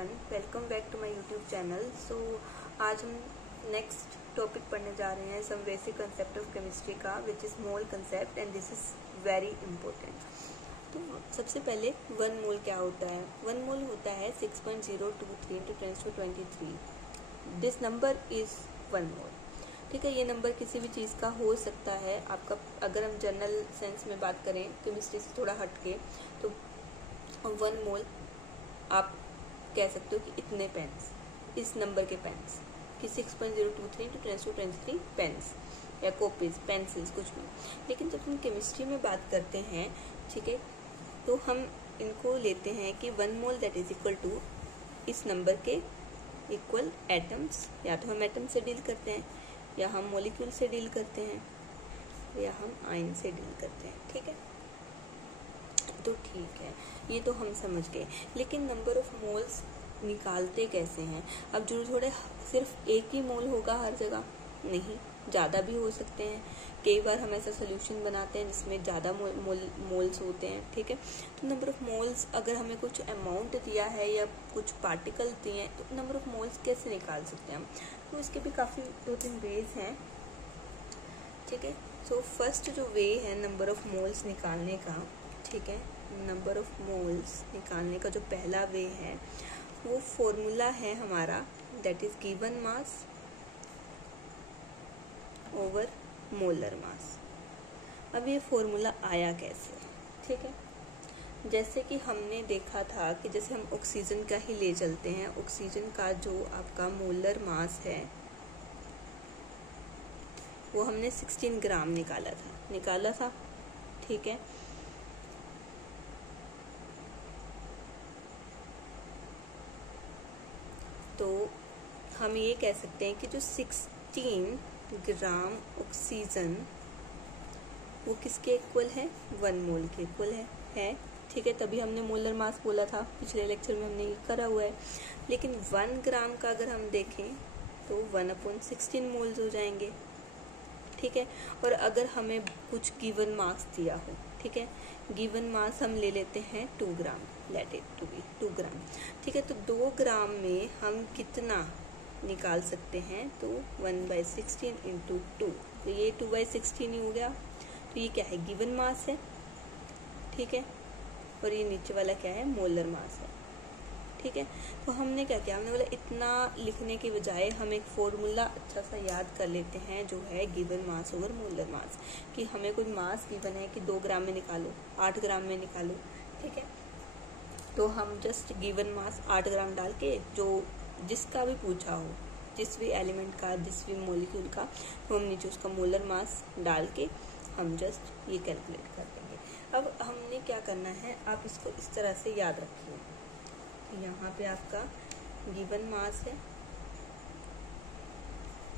Everyone, welcome back to my YouTube channel. So आज हम next topic पढ़ने जा रहे हैं, some basic concept of chemistry का, which is mole concept and this is very important. तो सबसे पहले वन मोल क्या होता है? वन मोल होता है 6.023 × 10⁻23। This number is one mole. ठीक है, ये नंबर किसी भी चीज़ का हो सकता है। आपका अगर हम जनरल सेंस में बात करें, केमिस्ट्री से थोड़ा हट के, तो वन मोल आप कह सकते हो कि इतने पेन्स, इस नंबर के पेन्स, कि 6.023 × 10⁻23 पेन्स या कॉपीज, पेंसिल्स, कुछ भी। लेकिन जब हम केमिस्ट्री में बात करते हैं, ठीक है, तो हम इनको लेते हैं कि one mole that is equal to इस नंबर के इक्वल एटम्स। या तो हम एटम से डील करते हैं, या हम मॉलिक्यूल से डील करते हैं, या हम आयन से डील करते हैं। ठीक है, तो ठीक है, ये तो हम समझ गए। लेकिन नंबर ऑफ मोल्स निकालते कैसे हैं? अब जो थोड़े सिर्फ एक ही मोल होगा हर जगह नहीं, ज़्यादा भी हो सकते हैं। कई बार हम ऐसा सोल्यूशन बनाते हैं जिसमें ज़्यादा मोल्स होते हैं। ठीक है, तो नंबर ऑफ मोल्स, अगर हमें कुछ अमाउंट दिया है या कुछ पार्टिकल दिए हैं, तो नंबर ऑफ मोल्स कैसे निकाल सकते हैं हम? तो इसके भी काफ़ी 2-3 वेज हैं। ठीक है, सो फर्स्ट जो वे है नंबर ऑफ मोल्स निकालने का, ठीक है, नंबर ऑफ मोल्स निकालने का जो पहला वे है, वो फॉर्मूला है हमारा, that is given mass over molar mass. अब ये फॉर्मूला आया कैसे? ठीक है, जैसे कि हमने देखा था कि जैसे हम ऑक्सीजन का ही ले चलते हैं, ऑक्सीजन का जो आपका मोलर मास है वो हमने 16 ग्राम निकाला था। ठीक है, तो हम ये कह सकते हैं कि जो 16 ग्राम ऑक्सीजन वो किसके इक्वल है? वन मोल के इक्वल है। ठीक है, तभी हमने मोलर मास बोला था, पिछले लेक्चर में हमने ये करा हुआ है। लेकिन 1 ग्राम का अगर हम देखें तो 1/16 मोल्स हो जाएंगे। ठीक है, और अगर हमें कुछ गिवन मास दिया हो, ठीक है, गिवन मास हम ले लेते हैं 2 ग्राम, लेट इट टू बी 2 ग्राम। ठीक है, तो 2 ग्राम में हम कितना निकाल सकते हैं? तो 1/16 × 2, तो ये 2/16 ही हो गया। तो ये क्या है? गिवन मास है। ठीक है, और ये नीचे वाला क्या है? मोलर मास है। ठीक है, तो हमने क्या किया, हमने बोला इतना लिखने के बजाय हम एक फॉर्मूला अच्छा सा याद कर लेते हैं, जो है given mass over molar mass. कि हमें कोई मास गिवन है कि 2 ग्राम में निकालो, 8 ग्राम में निकालो। ठीक है, तो हम जस्ट गिवन मास 8 ग्राम डाल के, जो जिसका भी पूछा हो, जिस भी एलिमेंट का, जिस भी मॉलिक्यूल का, तो हम नीचे उसका मोलर मास डाल के हम जस्ट ये कैलकुलेट कर देंगे। अब हमने क्या करना है, आप इसको इस तरह से याद रखिए। यहाँ पे आपका गिवन मास है,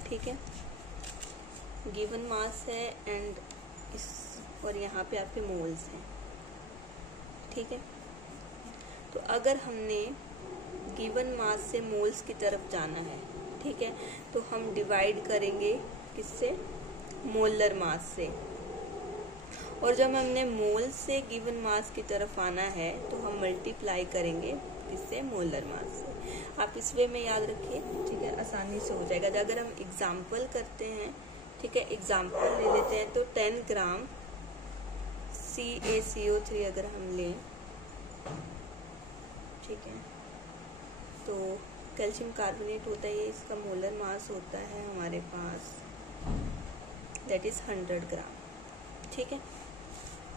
ठीक है, गिवन मास है एंड इस, और यहाँ पे आपके मोल्स हैं। ठीक है, तो अगर हमने गिवन मास से मोल्स की तरफ जाना है, ठीक है, तो हम डिवाइड करेंगे किससे? मोलर मास से। और जब हमने मोल से गिवन मास की तरफ आना है तो हम मल्टीप्लाई करेंगे इससे? मोलर मास से। आप इस वे में याद रखिए, ठीक है, आसानी से हो जाएगा। अगर हम एग्जाम्पल करते हैं, ठीक है, एग्जाम्पल ले लेते हैं, तो 10 ग्राम CaCO3 अगर हम लें, ठीक है, तो कैल्शियम कार्बोनेट होता है, ये इसका मोलर मास होता है हमारे पास, दैट इज 100 ग्राम। ठीक है,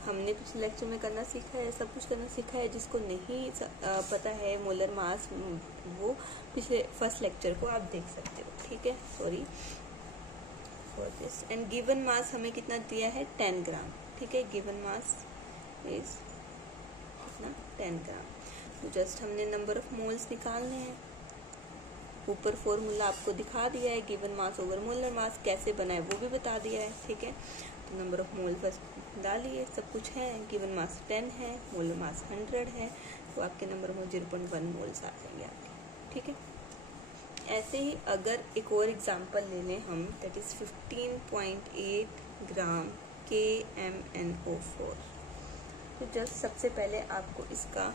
हमने पिछले लेक्चर में करना सीखा है, सब कुछ करना सीखा है। जिसको नहीं पता है मोलर मास, वो पिछले फर्स्ट लेक्चर को आप देख सकते हो। ठीक है, sorry for this. And given mass हमें कितना दिया है? 10 ग्राम। ठीक है, गिवन मास इज कितना? 10 ग्राम। तो जस्ट हमने नंबर ऑफ मोल्स निकालने हैं। ऊपर फॉर्मूला आपको दिखा दिया है, given mass over molar mass कैसे बना है वो भी बता दिया है। ठीक है, तो नंबर ऑफ मोल फर्स्ट डालिए, सब कुछ है। गिवन मास 10 है, मोलर मास 100 है, तो आपके नंबर में 0.1 मोल्स आ जाएंगे आपके। ठीक है, ऐसे ही अगर एक और एग्जांपल ले लें हम, दैट इज 15.8 ग्राम KMnO4। तो जस्ट सबसे पहले आपको इसका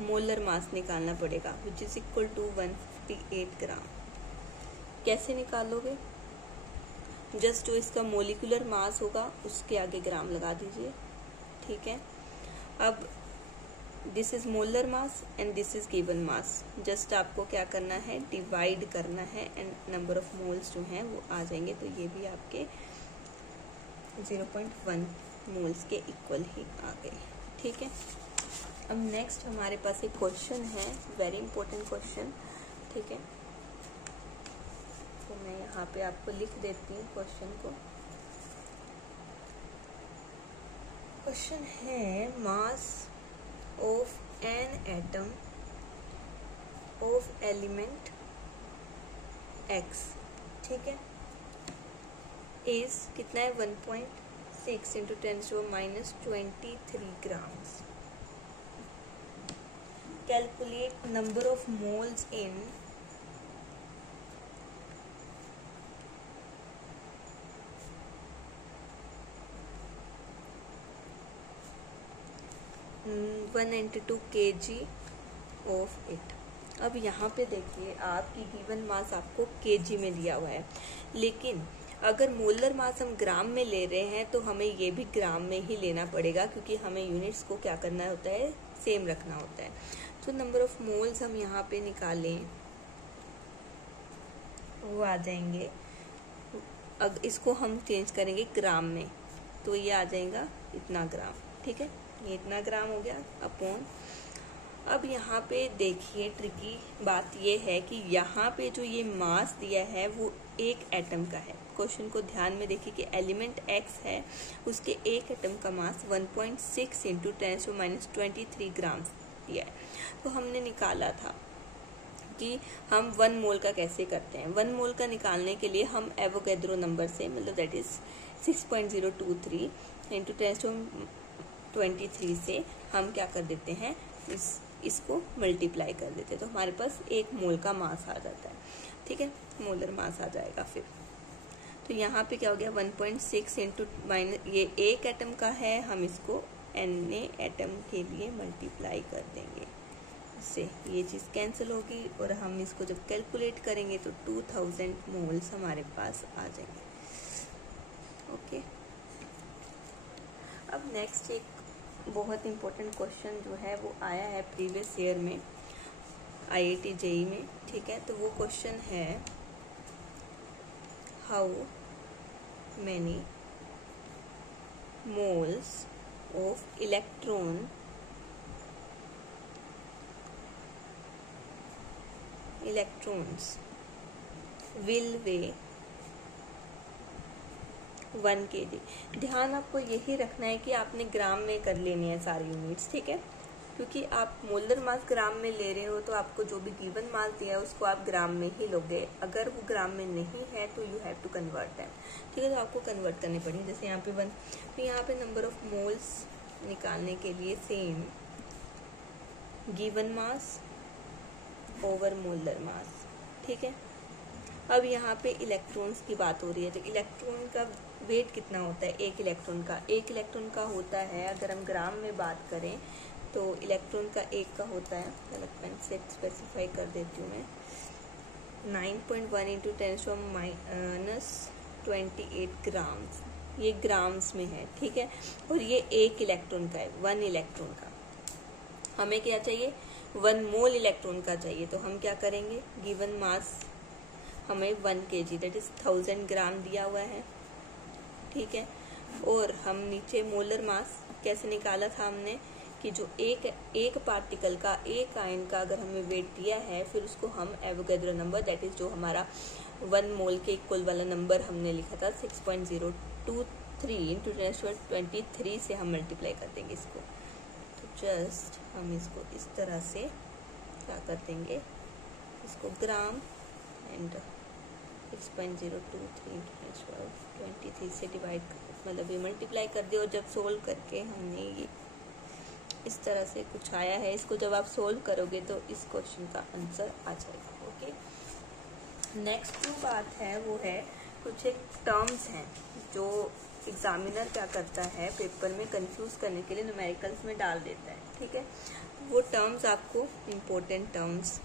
मोलर मास निकालना पड़ेगा विच इज इक्वल टू 158 ग्राम। कैसे निकालोगे? जस्ट जो इसका मोलिकुलर मास होगा उसके आगे ग्राम लगा दीजिए, ठीक है। अब this is molar mass and this is given mass, just आपको क्या करना है, डिवाइड करना है एंड नंबर ऑफ मोल्स जो हैं वो आ जाएंगे। तो ये भी आपके 0.1 मोल्स के इक्वल ही आ गए, ठीक है। अब नेक्स्ट हमारे पास एक क्वेश्चन है, वेरी इंपॉर्टेंट क्वेश्चन, ठीक है। तो मैं यहाँ पे आपको लिख देती हूँ क्वेश्चन को। क्वेश्चन है mass of an atom of element x, ठीक है, इज कितना है 1.6 into 10⁻23 grams. Calculate number of moles in mm, 192 kg of it. अब यहाँ पे देखिए आपकी गिवन मास आपको केजी में दिया हुआ है, लेकिन अगर मोलर मास हम ग्राम में ले रहे हैं तो हमें ये भी ग्राम में ही लेना पड़ेगा, क्योंकि हमें यूनिट्स को क्या करना होता है, सेम रखना होता है। तो नंबर ऑफ मोल्स हम यहाँ पे निकालें, वो आ जाएंगे, अगर इसको हम चेंज करेंगे ग्राम में तो ये आ जाएगा इतना ग्राम, ठीक है, ये इतना ग्राम हो गया अपॉन। अब यहाँ पे देखिए ट्रिकी बात ये है कि यहाँ पे जो ये मास दिया है वो एक एटम का है। क्वेश्चन को ध्यान में देखिए कि एलिमेंट एक्स है, उसके एक एटम का मास 1.6 इंटू 10⁻23 ग्राम दिया है। तो हमने निकाला था कि हम 1 मोल का कैसे करते हैं। 1 मोल का निकालने के लिए हम एवोगैड्रो नंबर से, मतलब दैट इज 6.023 इंटू 10⁻23 से हम क्या कर देते हैं, इसको मल्टीप्लाई कर देते हैं, तो हमारे पास 1 मोल का मास आ जाता है, ठीक है, मोलर मास आ जाएगा। फिर तो यहाँ पे क्या हो गया 1.6 इंटू ये एक एटम का है, हम इसको एन एटम के लिए मल्टीप्लाई कर देंगे, इससे ये चीज़ कैंसिल होगी और हम इसको जब कैलकुलेट करेंगे तो 2000 मोल्स हमारे पास आ जाएंगे, ओके। अब नेक्स्ट एक बहुत इम्पोर्टेंट क्वेश्चन जो है वो आया है प्रीवियस ईयर में IIT JEE में, ठीक है। तो वो क्वेश्चन है how many moles of electrons will way 1 kg। ध्यान आपको यही रखना है कि आपने ग्राम में कर लेनी है सारी यूनिट्स, ठीक है, क्योंकि आप मोलर मास ग्राम में ले रहे हो तो आपको जो भी गिवन मास दिया है उसको आप ग्राम में ही लोगे। अगर वो ग्राम में नहीं है तो you have to convert them, ठीक है, तो आपको कन्वर्ट करनी पड़ेगी। जैसे यहाँ पे 1, तो यहाँ पे नंबर ऑफ मोल्स निकालने के लिए same given mass over molar mass, ठीक है। अब यहाँ पे इलेक्ट्रॉन्स की बात हो रही है, तो इलेक्ट्रॉन का वेट कितना होता है, एक इलेक्ट्रॉन का होता है, अगर हम ग्राम में बात करें तो इलेक्ट्रॉन का एक का होता है, अलग पेन से स्पेसिफाई कर देती हूँ मैं, 9.1 इंटू 10⁻28 ग्राम्स, ये ग्राम्स में है, ठीक है। और ये एक इलेक्ट्रॉन का है, 1 इलेक्ट्रॉन का। हमें क्या चाहिए, 1 मोल इलेक्ट्रॉन का चाहिए, तो हम क्या करेंगे, गिवन मास हमें 1 kg दैट इज 1000 ग्राम दिया हुआ है, ठीक है। और हम नीचे मोलर मास कैसे निकाला था हमने कि जो एक पार्टिकल का, एक आयन का अगर हमें वेट दिया है, फिर उसको हम एवोगैड्रो नंबर दैट इज जो हमारा 1 मोल के इक्वल वाला नंबर हमने लिखा था 6.023 इंटू 10⁻23 से हम मल्टीप्लाई कर देंगे इसको। तो जस्ट हम इसको इस तरह से क्या कर देंगे, इसको ग्राम एंड 6.023 से डिवाइड, मतलब ये मल्टीप्लाई कर दिया। और जब सोल्व करके हमने ये इस तरह से कुछ आया है, इसको जब आप सोल्व करोगे तो इस क्वेश्चन का आंसर आ जाएगा, ओके। नेक्स्ट जो बात है वो है कुछ एक टर्म्स हैं जो एग्जामिनर क्या करता है पेपर में कंफ्यूज करने के लिए न्यूमेरिकल्स में डाल देता है, ठीक है। वो टर्म्स आपको इम्पोर्टेंट टर्म्स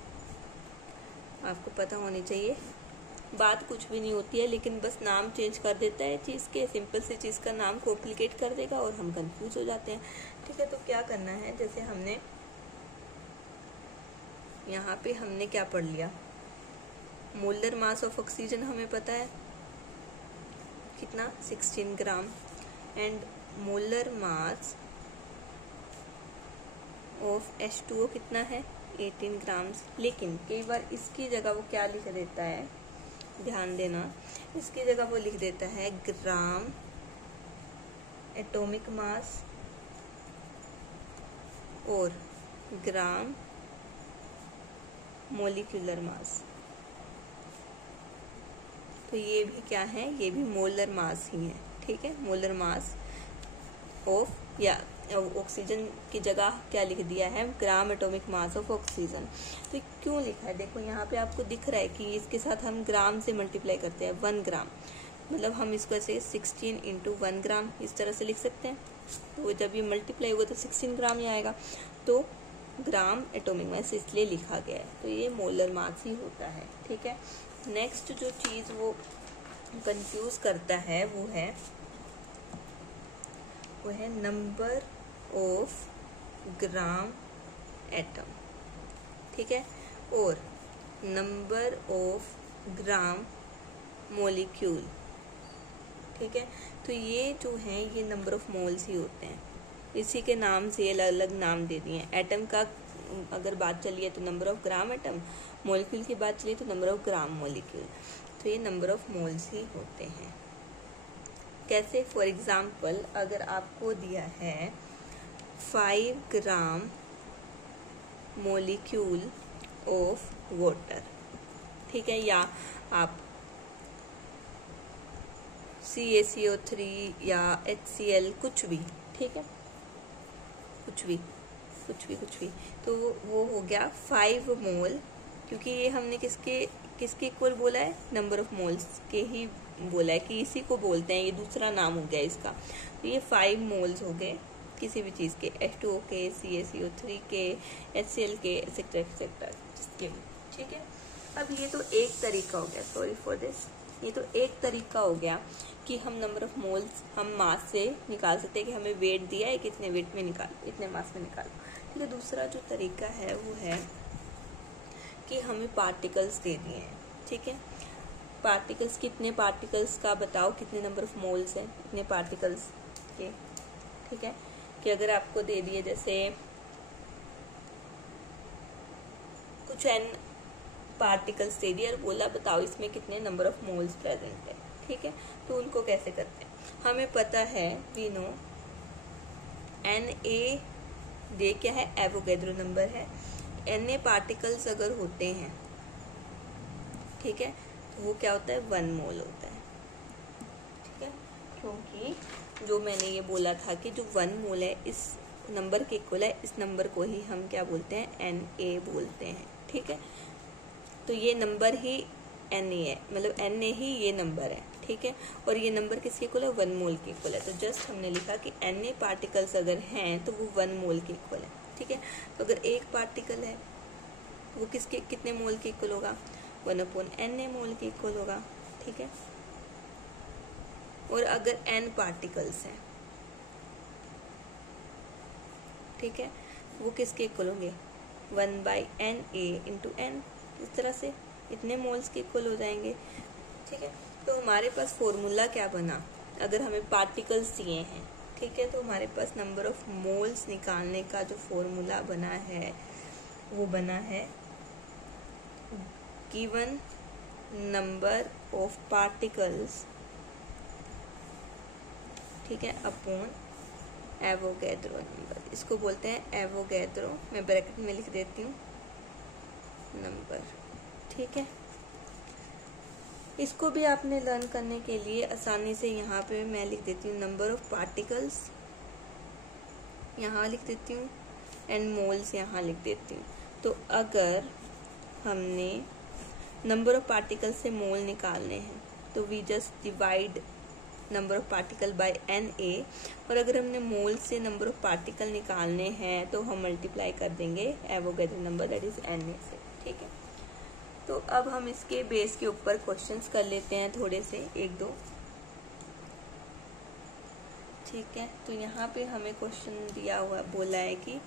आपको पता होनी चाहिए। बात कुछ भी नहीं होती है, लेकिन बस नाम चेंज कर देता है चीज़ के, सिंपल सी चीज़ का नाम कॉम्प्लिकेट कर देगा और हम कंफ्यूज हो जाते हैं। ठीक है, तो क्या करना है, जैसे हमने यहाँ पे हमने क्या पढ़ लिया, मोलर मास ऑफ ऑक्सीजन हमें पता है कितना 16 ग्राम, and molar mass of H2O कितना है 18 ग्राम्स। लेकिन कई बार इसकी जगह वो क्या लिख देता है, ध्यान देना, इसकी जगह वो लिख देता है ग्राम एटॉमिक मास और ग्राम मोलिकुलर मास। तो ये भी क्या है, ये भी मोलर मास ही है। ठीक है, मोलर मास ऑफ, या ऑक्सीजन की जगह क्या लिख दिया है, gram atomic mass of oxygen. तो क्यों लिखा है, देखो यहाँ पे आपको दिख रहा है कि इसके साथ हम ग्राम से मल्टीप्लाई करते हैं, 1 ग्राम, मतलब हम इसको ऐसे 16 × 1 ग्राम इस तरह से लिख सकते हैं। तो जब ये मल्टीप्लाई होगा तो 16 ग्राम ही आएगा, तो ग्राम एटॉमिक मास इसलिए लिखा गया है। तो ये मोलर मास ही होता है। ठीक है, नेक्स्ट जो चीज़ वो कंफ्यूज करता है वो है नंबर ऑफ ग्राम एटम। ठीक है, और नंबर ऑफ ग्राम मोलिक्यूल। ठीक है, तो ये जो हैं ये नंबर ऑफ मोल्स ही होते हैं, इसी के नाम से अलग अलग नाम दे दिए हैं। एटम का अगर बात चलिए तो number of gram atom, molecule की बात चलिए तो नंबर ऑफ ग्राम मोलिक्यूल। तो ये नंबर ऑफ मोल्स ही होते हैं। कैसे, फॉर एग्जाम्पल अगर आपको दिया है 5 ग्राम मोलिक्यूल ऑफ वाटर, ठीक है, या आप CaCO3 या HCl कुछ भी, ठीक है, कुछ भी, तो वो हो गया 5 मोल, क्योंकि ये हमने किसके इक्वल बोला है, नंबर ऑफ मोल्स के ही बोला है कि इसी को बोलते हैं, ये दूसरा नाम हो गया इसका। तो ये 5 मोल्स हो गए किसी भी चीज़ के, H2O के, CaCO3 के, HCl के, एक्सेट्रा एक्सेट्रा, जिसके भी। ठीक है, अब ये तो एक तरीका हो गया, सॉरी फॉर दिस, ये तो एक तरीका हो गया कि हम नंबर ऑफ मोल्स हम मास से निकाल सकते हैं कि हमें वेट दिया है, कितने वेट में निकालो, इतने मास में निकालो। ठीक है, दूसरा जो तरीका है वो है कि हमें पार्टिकल्स दे दिए हैं। ठीक है, पार्टिकल्स, कितने पार्टिकल्स का बताओ, कितने नंबर ऑफ मोल्स हैं इतने पार्टिकल्स के। ठीक है, कि अगर आपको दे दिए जैसे कुछ n पार्टिकल्स दे दिए और बोला बताओ इसमें कितने नंबर ऑफ मोल्स प्रेजेंट है। ठीक है, तो उनको कैसे करते हैं, हमें पता है, वी नो Na दे क्या है, एवोगैड्रो नंबर है। Na पार्टिकल्स अगर होते हैं, ठीक है, तो वो क्या होता है, 1 मोल होता है। ठीक है, क्योंकि जो मैंने ये बोला था कि जो 1 मोल है इस नंबर के इक्वल है, इस नंबर को ही हम क्या बोलते हैं, Na बोलते हैं। ठीक है, तो ये नंबर ही Na है, मतलब Na ही ये नंबर है। ठीक है, और ये नंबर किसके इक्वल है, 1 मोल के इक्वल है। तो जस्ट हमने लिखा कि Na पार्टिकल्स अगर हैं तो वो 1 मोल के इक्वल है। ठीक है, तो अगर एक पार्टिकल है वो कितने मोल के इक्वल होगा, 1/Na मोल के इक्वल होगा। ठीक है, और अगर n पार्टिकल्स हैं, ठीक है, वो किसके इक्वल होंगे, 1/Na × n, इस तरह से इतने मोल्स के इक्वल हो जाएंगे। ठीक है, तो हमारे पास फॉर्मूला क्या बना, अगर हमें पार्टिकल्स दिए हैं, ठीक है, तो हमारे पास नंबर ऑफ मोल्स निकालने का जो फॉर्मूला बना है वो बना है गिवन नंबर ऑफ पार्टिकल्स, ठीक है, अपॉन एवोगैड्रो नंबर। इसको बोलते हैं एवोगैड्रो, मैं ब्रैकेट में लिख देती हूँ नंबर। ठीक है, इसको भी आपने लर्न करने के लिए आसानी से यहाँ पे मैं लिख देती हूँ नंबर ऑफ पार्टिकल्स, यहाँ लिख देती हूँ, एंड मोल्स यहाँ लिख देती हूँ। तो अगर हमने नंबर ऑफ पार्टिकल्स से मोल निकालने हैं तो we just divide number of particle by Na, और अगर हमने मोल से नंबर ऑफ पार्टिकल निकालने हैं तो हम मल्टीप्लाई कर देंगे Avogadro number that is Na से। ठीक है, तो अब हम इसके बेस के ऊपर क्वेश्चंस कर लेते हैं थोड़े से, एक दो। ठीक है, तो यहाँ पे हमें क्वेश्चन दिया हुआ बोला है कि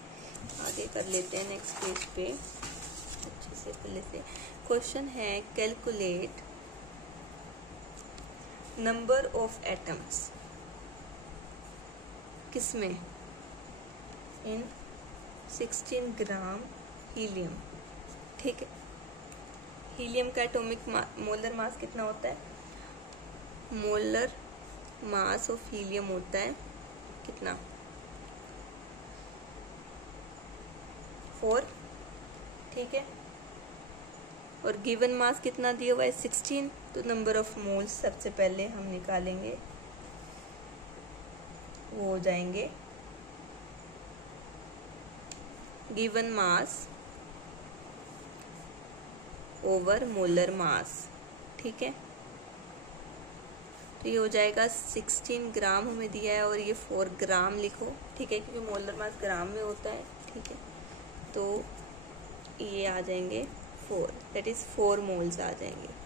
आगे कर लेते हैं नेक्स्ट पेज पे अच्छे से। पहले से क्वेश्चन है कैलकुलेट नंबर ऑफ एटम्स, किसमें? इन 16 ग्राम हीलियम। ठीक है, हीलियम का एटॉमिक मोलर मास कितना होता है? मोलर मास ऑफ हीलियम होता है कितना? 4। ठीक है, और गिवन मास कितना दिया हुआ है? 16। तो नंबर ऑफ मोल्स सबसे पहले हम निकालेंगे, वो हो जाएंगे given mass over molar mass. ठीक है, तो ये हो जाएगा 16 ग्राम हमें दिया है और ये 4 ग्राम लिखो। ठीक है, क्योंकि मोलर मास ग्राम में होता है। ठीक है, तो ये आ जाएंगे 4, दैट इज 4 मोल्स आ जाएंगे।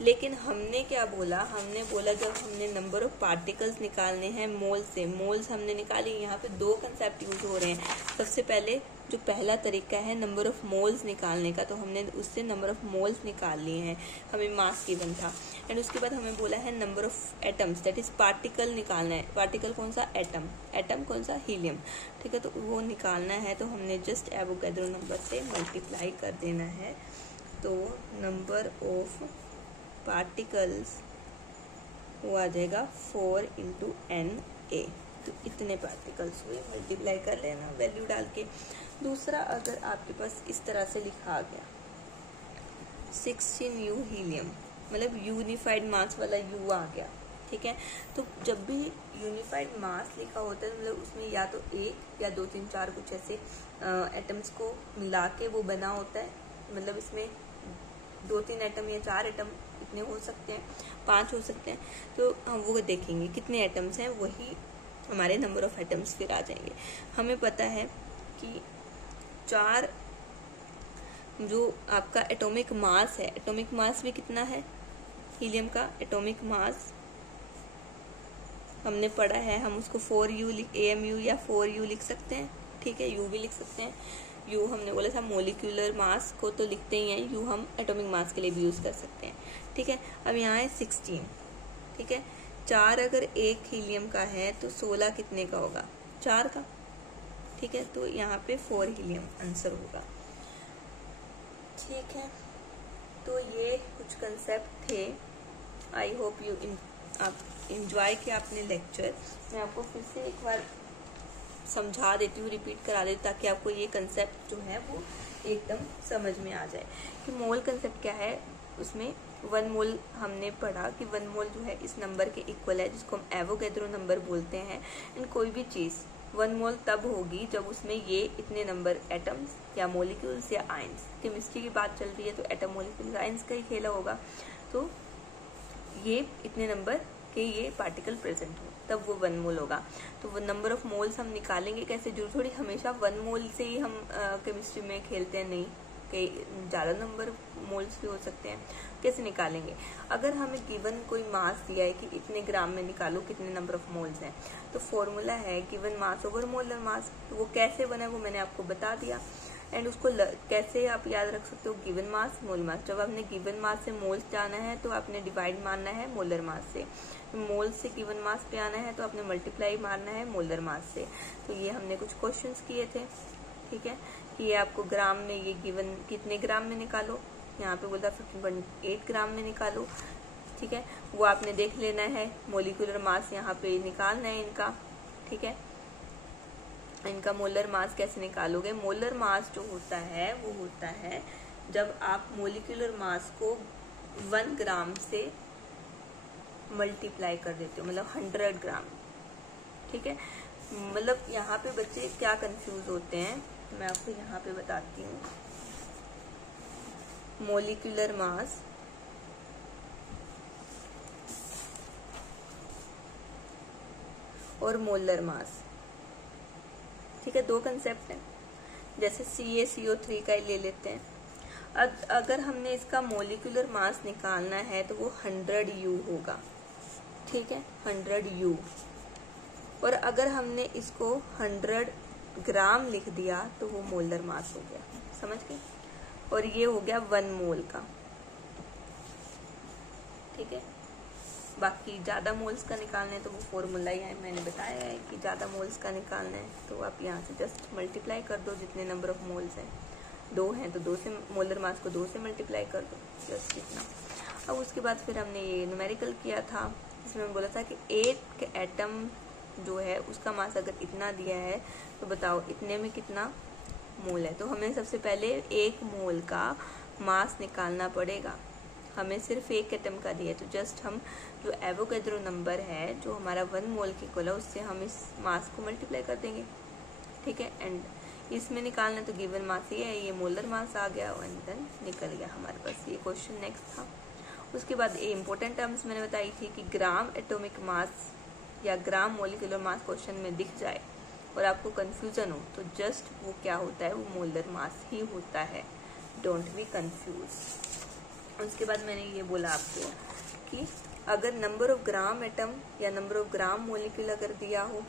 लेकिन हमने क्या बोला? हमने बोला जब हमने नंबर ऑफ पार्टिकल्स निकालने हैं मोल से, मोल्स हमने निकाली। यहाँ पे 2 कंसेप्ट यूज हो रहे हैं। सबसे पहले जो पहला तरीका है नंबर ऑफ मोल्स निकालने का, तो हमने उससे नंबर ऑफ मोल्स निकाल लिए हैं, हमें मास गिवन था। एंड उसके बाद हमें बोला है number of atoms, that is particle निकालना है। पार्टिकल कौन सा? एटम। एटम कौन सा? हीलियम। ठीक है, तो वो निकालना है, तो हमने जस्ट एवोगैड्रो नंबर से मल्टीप्लाई कर देना है। तो नंबर ऑफ पार्टिकल्स वो आ जाएगा 4 × Na। तो इतने पार्टिकल्स हुए, मल्टीप्लाई कर लेना वैल्यू डाल के। दूसरा, अगर आपके पास इस तरह से लिखा गया 16U हीलियम, मतलब यूनिफाइड मास वाला U आ गया। ठीक है, तो जब भी यूनिफाइड मास लिखा होता है मतलब उसमें या तो 1 या 2 3 4 कुछ ऐसे एटम्स को मिला के वो बना होता है। मतलब इसमें 2 3 एटम या 4 एटम इतने हो सकते हैं, 5 हो सकते हैं। तो हम वो देखेंगे कितने एटम्स हैं, वही हमारे नंबर ऑफ एटम्स फिर आ जाएंगे। हमें पता है कि 4 जो आपका एटॉमिक मास है, एटॉमिक मास भी कितना है हीलियम का? एटॉमिक मास हमने पढ़ा है, हम उसको 4U AMU या 4U लिख सकते हैं। ठीक है, U भी लिख सकते हैं। U हमने बोला था मोलिकुलर मास को तो लिखते ही हैं, U हम एटॉमिक मास के लिए भी यूज़ कर सकते हैं। ठीक है, अब यहाँ है 16। ठीक है, 4 अगर एक हीलियम का है तो 16 कितने का होगा? 4 का। ठीक है, तो यहाँ पे 4 हीलियम आंसर होगा। ठीक है, तो ये कुछ कंसेप्ट थे। आई होप आप इंजॉय किया अपने लेक्चर। मैं आपको फिर से एक बार समझा देती हूँ, रिपीट करा देती हूँ, ताकि आपको ये कंसेप्ट जो है वो एकदम समझ में आ जाए कि मोल कंसेप्ट क्या है। उसमें 1 मोल हमने पढ़ा कि 1 मोल जो है इस नंबर के इक्वल है, जिसको हम एवोगैड्रो नंबर बोलते हैं। इन कोई भी चीज़ 1 मोल तब होगी जब उसमें ये इतने नंबर एटम्स या मोलिक्यूल्स या आयंस, केमिस्ट्री की बात चल रही है तो एटम मोलिक्यूल्स आयंस का ही खेला होगा, तो ये इतने नंबर के ये पार्टिकल प्रेजेंट हो तब वो 1 मोल होगा। तो वो नंबर ऑफ मोल्स हम निकालेंगे कैसे? जरूर थोड़ी हमेशा 1 मोल से ही हम केमिस्ट्री में खेलते हैं, नहीं, कई ज़्यादा नंबर मोल्स भी हो सकते हैं। कैसे निकालेंगे? अगर हमें गिवन कोई मास दिया है कि इतने ग्राम में निकालो कितने नंबर ऑफ मोल्स हैं, तो फॉर्मूला है given mass over molar mass. तो वो कैसे बना है वो मैंने आपको बता दिया। एंड उसको कैसे आप याद रख सकते हो? गिवन मास मोल मास। जब आपने गिवन मास से मोल्स जाना है तो आपने डिवाइड मारना है मोलर मास से। मोल से गिवन मास पे आना है तो आपने मल्टीप्लाई मारना है मोलर मास से। तो ये हमने कुछ क्वेश्चंस किए थे। ठीक है, कि ये आपको ग्राम में ये गिवन कितने ग्राम में निकालो, यहाँ पे बोलता 15.8 ग्राम में निकालो। ठीक है, वो आपने देख लेना है। मोलिकुलर मास यहाँ पे निकालना है इनका। ठीक है, इनका मोलर मास कैसे निकालोगे? मोलर मास जो होता है वो होता है जब आप मोलिकुलर मास को 1 ग्राम से मल्टीप्लाई कर देते हो, मतलब 100 ग्राम। ठीक है, मतलब यहाँ पे बच्चे क्या कंफ्यूज होते हैं, मैं आपको यहाँ पे बताती हूँ। मोलिकुलर मास और मोलर मास। ठीक है, दो कंसेप्ट हैं। जैसे CaCO3 का ही ले लेते हैं। अगर हमने इसका मोलिकुलर मास निकालना है तो वो 100 U होगा। ठीक है, 100 U। और अगर हमने इसको 100 ग्राम लिख दिया तो वो मोलर मास हो गया। समझ गए? और ये हो गया 1 मोल का। ठीक है, बाकी ज़्यादा मोल्स का निकालना है तो वो फॉर्मूला ही है, मैंने बताया है कि ज़्यादा मोल्स का निकालना है तो आप यहाँ से जस्ट मल्टीप्लाई कर दो जितने नंबर ऑफ मोल्स हैं। 2 हैं तो 2 से, मोलर मास को 2 से मल्टीप्लाई कर दो, जस्ट इतना। अब उसके बाद फिर हमने ये न्यूमेरिकल किया था, जिसमें हम बोला था कि एक एटम जो है उसका मास अगर इतना दिया है तो बताओ इतने में कितना मोल है। तो हमें सबसे पहले 1 मोल का मास निकालना पड़ेगा। हमें सिर्फ एक एटम का दिया है तो जस्ट हम जो एवोगैड्रो नंबर है जो हमारा 1 मोल के इक्वल है उससे हम इस मास को मल्टीप्लाई कर देंगे। ठीक है, एंड इसमें निकालना तो गिवन मास ये है, ये मोलर मास आ गया एंड देन निकल गया हमारे पास। ये क्वेश्चन नेक्स्ट था। उसके बाद ये इंपॉर्टेंट टर्म्स मैंने बताई थी कि ग्राम एटॉमिक मास या ग्राम मोलिकुलर मास क्वेश्चन में दिख जाए और आपको कंफ्यूजन हो तो जस्ट वो क्या होता है, वो मोलर मास ही होता है। Don't be confuse. उसके बाद मैंने ये बोला आपको कि अगर नंबर ऑफ ग्राम एटम या नंबर ऑफ ग्राम मोलिक्यूल अगर दिया हो,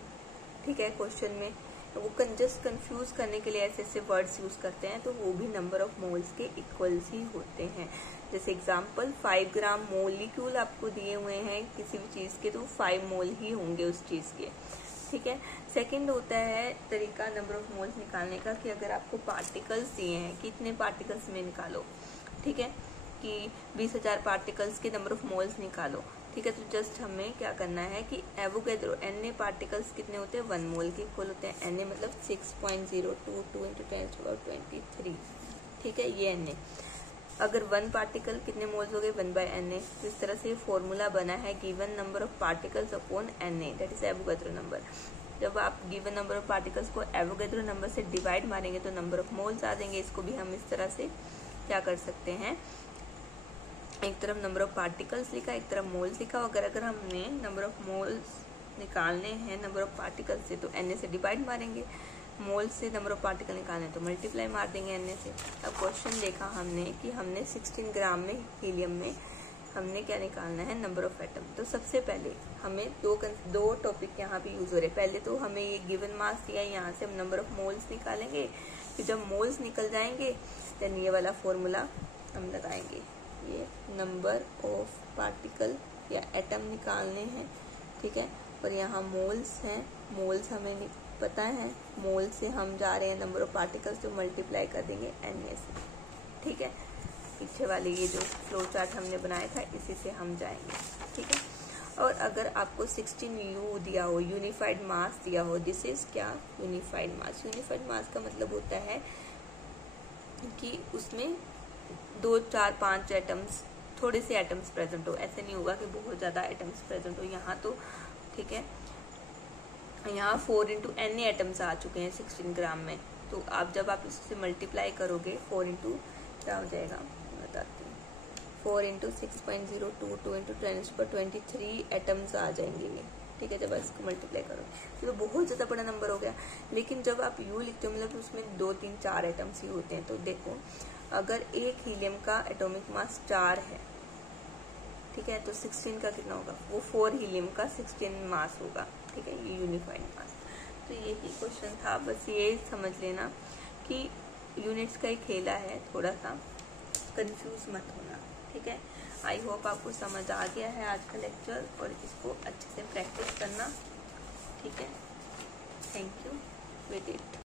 ठीक है, क्वेश्चन में, तो वो जस्ट कंफ्यूज करने के लिए ऐसे ऐसे वर्ड्स यूज करते हैं तो वो भी नंबर ऑफ मोल्स के इक्वल्स ही होते हैं। जैसे एग्जांपल 5 ग्राम मोलिक्यूल आपको दिए हुए हैं किसी भी चीज़ के तो 5 मोल ही होंगे उस चीज़ के। ठीक है, सेकंड होता है तरीका नंबर ऑफ मोल्स निकालने का कि अगर आपको पार्टिकल्स दिए हैं कि इतने पार्टिकल्स में निकालो, ठीक है, कि 20,000 पार्टिकल्स के नंबर ऑफ मोल्स निकालो। ठीक है, तो जस्ट हमें क्या करना है कि एवोगैड्रो Na पार्टिकल्स कितने होते हैं, 1 मोल के इक्वल होते हैं। Na मतलब 6.022 × 10⁻23। ठीक है, ये Na। अगर 1 पार्टिकल कितने मोल्स हो गए, 1/Na। तो इस तरह से फॉर्मूला बना है given number of particles upon Na, that is Avogadro number. जब आप गिवन नंबर ऑफ पार्टिकल्स को एवोगैड्रो नंबर से डिवाइड मारेंगे तो नंबर ऑफ मोल्स आ जाएंगे। इसको भी हम इस तरह से क्या कर सकते हैं, एक तरफ नंबर ऑफ पार्टिकल्स लिखा, एक तरफ मोल्स लिखा। अगर हमने नंबर ऑफ मोल्स निकालने हैं नंबर ऑफ पार्टिकल्स से तो Na से डिवाइड मारेंगे, मोल्स से नंबर ऑफ पार्टिकल निकालने तो मल्टीप्लाई मार देंगे Na से। अब क्वेश्चन देखा हमने कि हमने 16 ग्राम में हीलियम में हमने क्या निकालना है, नंबर ऑफ एटम। तो सबसे पहले हमें दो टॉपिक यहाँ पे यूज हो रहे हैं। पहले तो हमें ये गिवन मास दिया, यहाँ से हम नंबर ऑफ मोल्स निकालेंगे। फिर जब मोल्स निकल जाएंगे देन ये वाला फॉर्मूला हम लगाएंगे, ये नंबर ऑफ पार्टिकल या एटम निकालने हैं। ठीक है, और यहाँ मोल्स हैं, मोल्स हमें पता है, मोल से हम जा रहे हैं नंबर ऑफ पार्टिकल्स तो मल्टीप्लाई कर देंगे Na से। ठीक है, पीछे वाले ये जो फ्लो चार्ट हमने बनाया था इसी से हम जाएंगे। ठीक है, और अगर आपको 16U दिया हो, यूनिफाइड मास दिया हो, दिस इज क्या, यूनिफाइड मास। यूनिफाइड मास का मतलब होता है कि उसमें 2, 4, 5 एटम्स, थोड़े से एटम्स प्रेजेंट हो। ऐसे नहीं होगा कि बहुत ज़्यादा एटम्स प्रेजेंट हो यहाँ तो। ठीक है, यहाँ 4 × Na एटम्स आ चुके हैं 16 ग्राम में। तो आप जब आप इससे मल्टीप्लाई करोगे 4 × क्या हो जाएगा बताती हूँ, 4 × 6.022 × 10⁻23 एटम्स आ जाएंगे ये। ठीक है, जब इसको मल्टीप्लाई करोगे तो बहुत ज़्यादा बड़ा नंबर हो गया। लेकिन जब आप U लिखते हो मतलब उसमें 2, 3, 4 एटम्स ही होते हैं। तो देखो अगर एक हीलियम का एटॉमिक मास 4 है, ठीक है, तो 16 का कितना होगा, वो 4 हीलियम का 16 मास होगा। ठीक है, ये यूनिफाइड मास। तो यही क्वेश्चन था, बस ये समझ लेना कि यूनिट्स का ही खेला है, थोड़ा सा कंफ्यूज मत होना। ठीक है, आई होप आपको समझ आ गया है आज का लेक्चर और इसको अच्छे से प्रैक्टिस करना। ठीक है, थैंक यू, वेट इट।